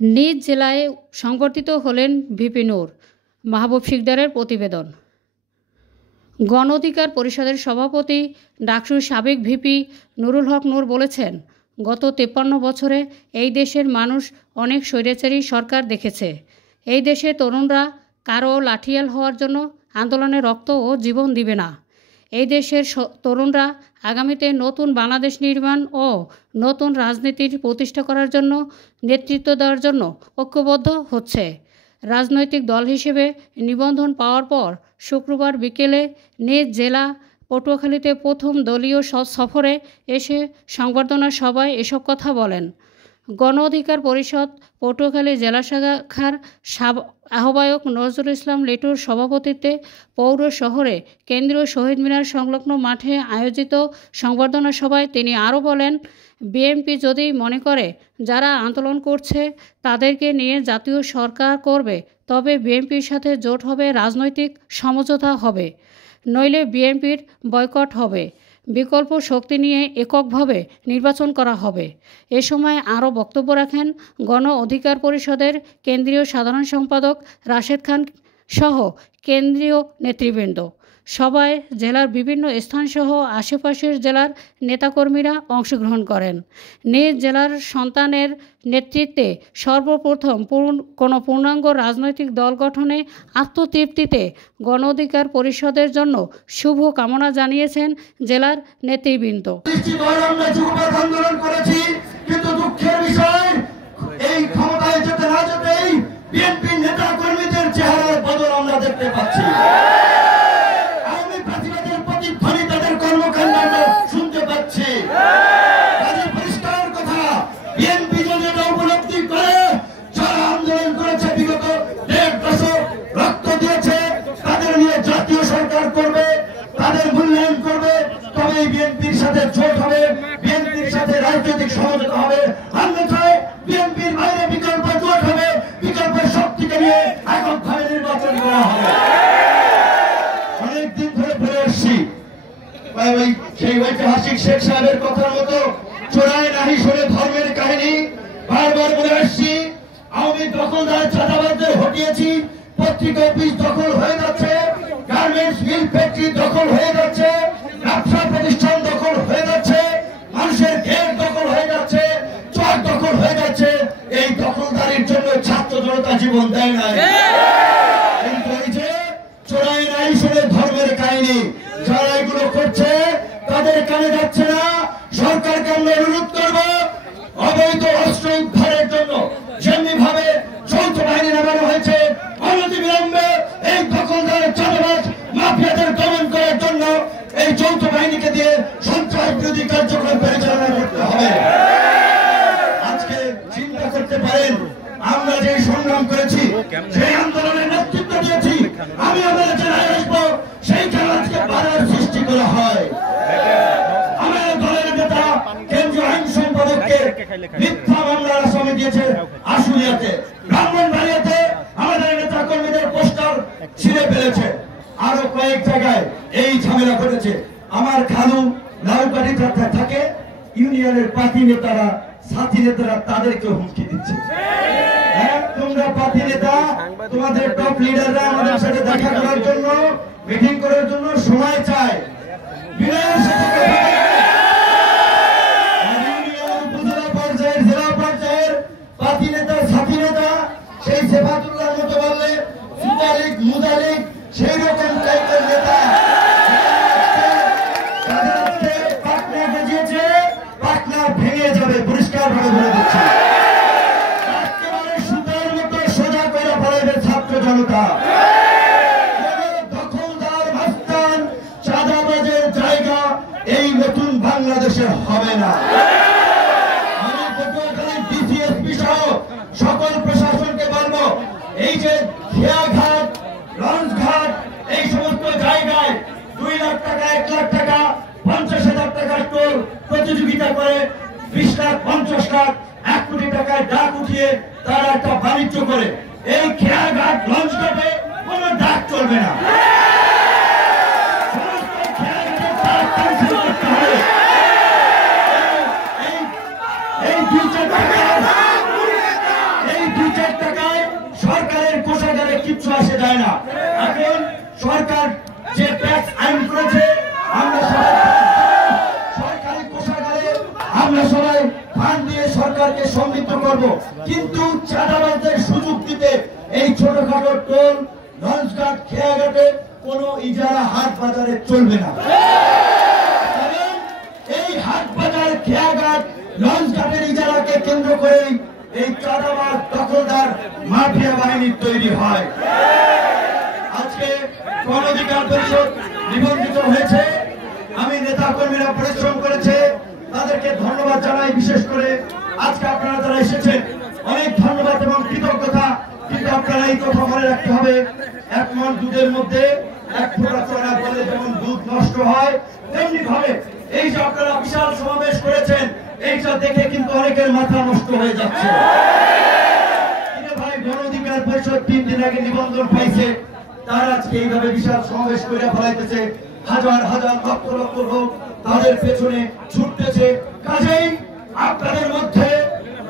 নিজ জেলায় সংবর্ধিত হলেন ভিপি নূর। মাহবুব শিকদারের প্রতিবেদন। গণ অধিকার পরিষদের সভাপতি ডাকসুর সাবেক ভিপি নুরুল হক নূর বলেছেন, গত 53 বছরে এই দেশের মানুষ অনেক স্বৈরাচারী সরকার দেখেছে। এই দেশে তরুণরা কারো লাঠিয়াল হওয়ার জন্য আন্দোলনে রক্ত ও জীবন দিবে না। এই দেশের তরুণরা আগামীতে নতুন বাংলাদেশ নির্মাণ ও নতুন রাজনীতির প্রতিষ্ঠা করার জন্য নেতৃত্ব দেওয়ার জন্য ঐক্যবদ্ধ হচ্ছে। রাজনৈতিক দল হিসেবে নিবন্ধন পাওয়ার পর শুক্রবার বিকেলে নিজ জেলা পটুয়াখালীতে প্রথম দলীয় সফরে এসে সংবর্ধনা সভায় এসব কথা বলেন। গণ অধিকার পরিষদ পটুয়াখালী জেলা শাখার আহ্বায়ক নজরুল ইসলাম লিটুর সভাপতিত্বে পৌর শহরে কেন্দ্রীয় শহীদ মিনার সংলগ্ন মাঠে আয়োজিত সংবর্ধনা সভায় তিনি আরও বলেন, বিএনপি যদি মনে করে যারা আন্দোলন করছে তাদেরকে নিয়ে জাতীয় সরকার করবে, তবে বিএনপির সাথে জোট হবে, রাজনৈতিক সমঝোতা হবে, নইলে বিএনপির বয়কট হবে, বিকল্প শক্তি নিয়ে এককভাবে নির্বাচন করা হবে। এ সময় আরও বক্তব্য রাখেন গণ অধিকার পরিষদের কেন্দ্রীয় সাধারণ সম্পাদক রাশেদ খান সহ কেন্দ্রীয় নেতৃবৃন্দ। সভায় জেলার বিভিন্ন স্থানসহ আশেপাশের জেলার নেতাকর্মীরা অংশগ্রহণ করেন। নিজ জেলার সন্তানের নেতৃত্বে সর্বপ্রথম কোনো পূর্ণাঙ্গ রাজনৈতিক দল গঠনে আত্মতৃপ্তিতে গণ অধিকার পরিষদের জন্য শুভ কামনা জানিয়েছেন জেলার নেতৃবৃন্দ। আন্দোলন করেছি, কিন্তু দুঃখের বিষয় এই ক্ষমতায় যেতে না যেতেই বিএনপির নেতা কর্মীদের চেহারার বদল আমরা দেখতে পাচ্ছি। আওয়ামী ফাঁসিবাদের প্রতিধ্বনি তাদের কর্মকাণ্ড আমরা শুনতে পাচ্ছি। পরিষ্কার কথা, বিএনপি যদি এটা উপলব্ধি করে যারা আন্দোলন করেছে বিগত 1.5 দশক রক্ত দিয়েছে তাদের নিয়ে জাতীয় সরকার করবে, তাদের মূল্যায়ন করবে, তবে বিএনপির সাথে জোট হবে, বিএনপির সাথে রাজনৈতিক সমঝোতা হবে। অন্যথায় বিএনপির বাইরে বিকল্প জোট হবে, বিকল্পের শক্তিকে নিয়ে এককভাবে নির্বাচন করা হবে। অনেকদিন ধরে বলে আসছি, সেই ঐতিহাসিক শেখ সাহেবের কথার মতো চোরায় নাহি শোনে ধর্মের কাহিনী বারবার বলে আসছি। আওয়ামী দখলদার চাঁদাবাজদের হটিয়েছি, পত্রিকা অফিস দখল হয়ে যাচ্ছে, গার্মেন্টস মিল ফ্যাক্টরি দখল হয়ে যাচ্ছে, ব্যবসা প্রতিষ্ঠান দখল হয়ে যাচ্ছে, মানুষের ঘের দখল হয়ে যাচ্ছে, চর দখল হয়ে যাচ্ছে। এই দখলদারির জন্য ছাত্র জনতা জীবন দেয় নাই। কিন্তু এই যে চোরাই নাই শুনে ধর্মের কাহিনী যারা এগুলো করছে তাদের কানে যাচ্ছে না। সরকারকে আমরা অনুরোধ করব, অবৈধ অস্ত্র উদ্ধারের জন্য যেমনি ভাবে যৌথ বাহিনী নামানো হয়েছে, অনতিবিলম্বে এই দখলদার চাঁদাবাজ মাফিয়াদের দমন করার জন্য এই যৌথ বাহিনীকে দিয়ে সন্ত্রাস বিরোধী কার্যক্রম পরিচালনা করতে হবে। আজকে চিন্তা করতে পারেন, আমরা যে সংগ্রাম করেছি, যে আন্দোলনের নেতৃত্ব দিয়েছি, আমি আমাদের জেলায় আসবো, সেইখানে আজকে বাধার সৃষ্টি করা হয়। আমার দলের নেতা কেন্দ্রীয় আইন সম্পাদককে মিথ্যা মামলার আসামি দিয়েছে আশুলিয়াতে, ব্রাহ্মণবাড়িয়াতে আমাদের নেতা কর্মীদের পোস্টার ছিঁড়ে ফেলেছে, আরো কয়েক জায়গায় এই ঝামেলা ঘটেছে। আমার খালু লাউকাঠি থাকে, ইউনিয়নের পার্টি নেতারা সাথী নেতারা তাদেরকে হুমকি দিচ্ছে। তোমরা পার্টি নেতা, তোমাদের টপ লিডাররা আমাদের সাথে দেখা করার জন্য, মিটিং করার জন্য সময় চায়, উপজেলা পর্যায়ের জেলা পর্যায়ের পার্টি নেতা সাথী নেতা সেই সেফাতুল্লাহর মতো বললে সুপারিক মুদালিক সেই রকম টাইপের নেতা পাটনা গজিয়েছে, পাটনা ভেঙে যাবে, পরিষ্কার ভাবে বলে দিচ্ছে। একেবারে সুতার মতো সোজা করে ফেলাবে ছাত্র জনতা। দখলদার মাস্তান চাঁদাবাজের জায়গা এই নতুন বাংলাদেশে হবে না। আমি পটুয়াখালী ডিসিএসপি সহ সকল প্রশাসনকে বলবো, এই যে খেয়াঘাট, লঞ্চ ঘাট, এই সমস্ত জায়গায় 2 লাখ টাকা, 1 লাখ টাকা, 50,000 টাকার টোল প্রতিযোগিতা করে 20 লাখ, 50 লাখ, 1 কোটি টাকায় ডাক উঠিয়ে তারা একটা বাণিজ্য করে। এই খেয়াঘাট, লঞ্চ ঘাটে কোনো ডাক চলবে না। এই কিচ্ছু আসে যায় না। এখন সরকার যে ট্যাক্স আইন করেছে, আমরা সবাই সরকারি কোষাগারে আমরা সবাই ফান্ড দিয়ে সরকারকে সমৃদ্ধ করব, কিন্তু চাঁদাবাজদের সুযোগ দিতে এই ছোটখাটো টোল, লঞ্চঘাট, খেয়াঘাটে কোনো ইজারা হাট বাজারে চলবে না। এই হাট বাজার, খেয়াঘাট, লঞ্চঘাটের ইজারাকে কেন্দ্র করে এই চাঁদাবাজ, দখলদার, মাফিয়া বাহিনীর তৈরি হয়। আজকে গণ অধিকার পরিষদ নিবন্ধিত হয়েছে, আমি নেতা কর্মীরা পরিশ্রম করেছে, তাদেরকে ধন্যবাদ জানাই। বিশেষ করে আজকে আপনারা যারা এসেছেন, অনেক ধন্যবাদ এবং কৃতজ্ঞতা। কিন্তু আপনারা এই কথা মনে রাখতে হবে, 1 মণ দুধের মধ্যে 1 ফোঁটা চড়া বলে যেমন দুধ নষ্ট হয়, তেমনি ভাবে এই যে আপনারা বিশাল সমাবেশ করেছেন, এইটা দেখে কিন্তু অনেকের মাথা নষ্ট হয়ে যাচ্ছে। ভাই, গণ অধিকার পরিষদ 3 দিন আগে নিবন্ধন পাইছে, তারা আজকে এইভাবে বিশাল সমাবেশ করে ফেলাইতেছে, হাজার হাজার লক্ষ লক্ষ লোক তাদের পেছনে ছুটতেছে। কাজেই আপনাদের মধ্যে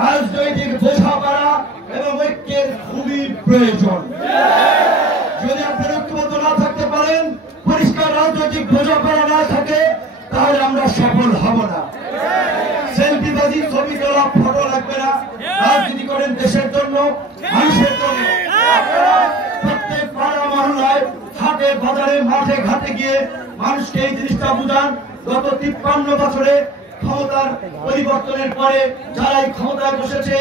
রাজনৈতিক বোঝাপড়া এবং ঐক্যের খুবই প্রয়োজন। যদি আপনারা ঐক্যবদ্ধ না থাকতে পারেন, পরিষ্কার রাজনৈতিক বোঝাপড়া না থাকে, তাহলে আমরা সফল হব না। সেলফিবাজি, ছবি তোলা, ফটো লাগবে না। রাজনীতি করেন দেশের জন্য, মানুষের জন্য। প্রত্যেক পাড়া মহল্লায়, হাটে বাজারে, মাঠে ঘাটে গিয়ে মানুষকে এই জিনিসটা বুঝান। গত 53 বছরে ক্ষমতার পরিবর্তনের পরে যারা এই ক্ষমতায় বসেছে,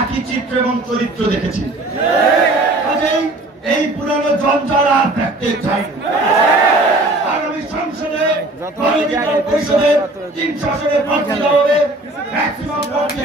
একই চিত্র এবং চরিত্র দেখেছি। কাজেই এই পুরানো জঞ্জাল আর দেখতে চাই। আগামী সংসদে গণ অধিকার পরিষদের 300 আসনে প্রার্থী দেওয়া হবে, ম্যাক্সিমাম প্রার্থী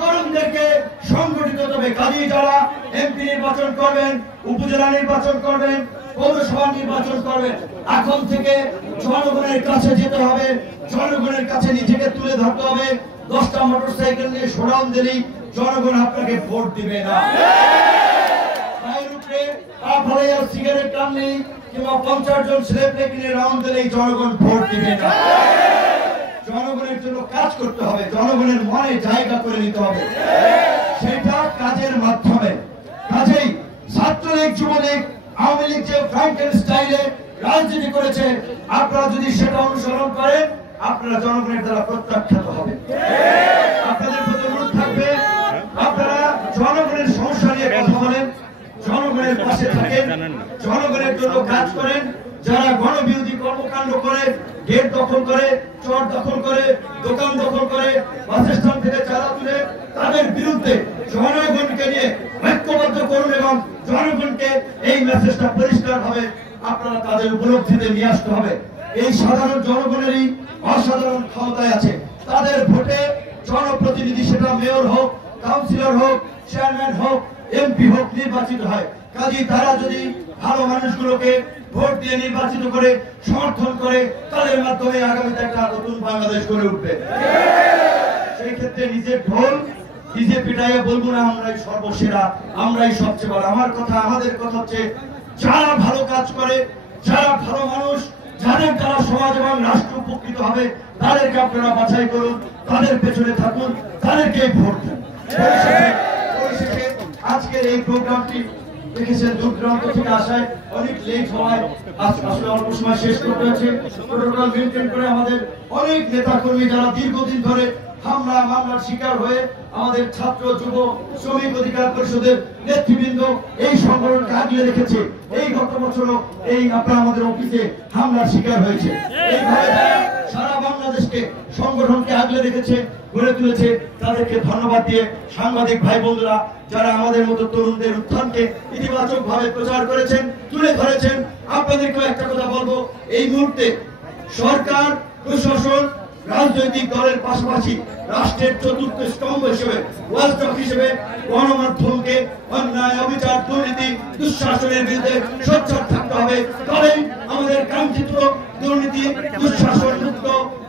তরুণদেরকে সংগঠিত হবে। কাজী যারা এমপি নির্বাচন করবেন, উপজেলা নির্বাচন করবেন, পৌরসভা নির্বাচন করবেন, এখন থেকে জনগণের কাছে যেতে হবে, জনগণের কাছে নিজেকে তুলে ধরতে হবে। 10টা মোটরসাইকেল নিয়ে শোডাউন দিলেই জনগণ আপনাকে ভোট দিবে না। সিগারেট টানলেই কিংবা 50 জন ছেলে কিনে রাউন্ড দিলেই জনগণ ভোট দিবে না। জনগণের জন্য কাজ করতে হবে, জনগণের মনে জায়গা করে নিতে হবে, সেটা কাজের মাধ্যমে। কাজেই ছাত্রলীগ, যুবলীগ, আওয়ামী লীগ যে ফ্র্যাঙ্কেন স্টাইলে রাজনীতি করেছে, আপনারা যদি সেটা অনুসরণ করেন, আপনারা জনগণের দ্বারা প্রত্যাখ্যাত হবে। আপনাদের প্রতি অনুরোধ থাকবে, আপনারা জনগণের সমস্যা নিয়ে কথা বলেন, জনগণের পাশে থাকেন, জনগণের জন্য কাজ করেন। যারা গণবিরোধী কর্মকাণ্ড করে, গেট দখল করে, চর দখল করে, দোকান দখল করে, বাসস্থান থেকে চাঁদা তুলে, তাদের বিরুদ্ধে জনগণকে নিয়ে ঐক্যবদ্ধ করুন এবং জনগণকে এই মেসেজটা পরিষ্কার ভাবে আপনারা তাদের উপলব্ধিতে নিয়ে আসতে হবে। এই সাধারণ জনগণেরই অসাধারণ ক্ষমতায় আছে, তাদের ভোটে জনপ্রতিনিধি, সেটা মেয়র হোক, কাউন্সিলর হোক, চেয়ারম্যান হোক, এমপি হোক, নির্বাচিত হয়। কাজী তারা যদি ভালো মানুষগুলোকে ভোট দিয়ে নির্বাচিত করে সমর্থন করে, তাদের মাধ্যমে আগামীতে একটা নতুন বাংলাদেশ গড়ে উঠবে। সেই ক্ষেত্রে নিজের ঢোল নিজে পিটাইয়া বলবো না আমরাই সর্বসেরা, আমরাই সবচেয়ে বড়। আমার কথা, আমাদের কথা হচ্ছে, যারা ভালো কাজ করে, যারা ভালো মানুষ, যাদের দ্বারা সমাজ এবং রাষ্ট্র উপকৃত হবে, তাদেরকে আপনারা বাছাই করুন, তাদের পেছনে থাকুন, তাদেরকে ভোট দেন। আজকের এই প্রোগ্রামটি দেখেছেন দূর দূরান্ত থেকে আসায় অনেক লেট হওয়ায় আসলে অল্প সময় শেষ করতে হচ্ছে। প্রোটোকল মেনটেন করে আমাদের অনেক নেতা কর্মী যারা দীর্ঘদিন ধরে মামলার শিকার হয়ে আমাদের ছাত্র, যুব, শ্রমিক অধিকার পরিষদের নেতৃবৃন্দ এই সংগঠনকে আগলে রেখেছে। এই গত বছরও এই আপনারা আমাদের অফিসে হামলার শিকার হয়েছে। এইভাবে সারা বাংলাদেশকে সংগঠনকে আগলে রেখেছে, গড়ে তুলেছে, তাদেরকে ধন্যবাদ দিয়ে সাংবাদিক ভাই বন্ধুরা যারা আমাদের মতো তরুণদের উত্থানকে ইতিবাচক ভাবে প্রচার করেছেন, তুলে ধরেছেন, আপনাদেরকেও একটা কথা বলবো, এই মুহূর্তে সরকার, প্রশাসন, রাজনৈতিক দলের পাশাপাশি রাষ্ট্রের চতুর্থ স্তম্ভ হিসেবে, ওয়াচডগ হিসেবে গণমাধ্যমকে অন্যায়, অবিচার, দুর্নীতি, দুঃশাসনের বিরুদ্ধে সোচ্চার থাকতে হবে। তবেই আমাদের কাঙ্ক্ষিত দুর্নীতি, দুঃশাসন মুক্ত,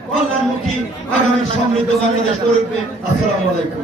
কল্যাণমুখী আগামী সমৃদ্ধ বাংলাদেশ গড়ে উঠবে। আসসালামু আলাইকুম।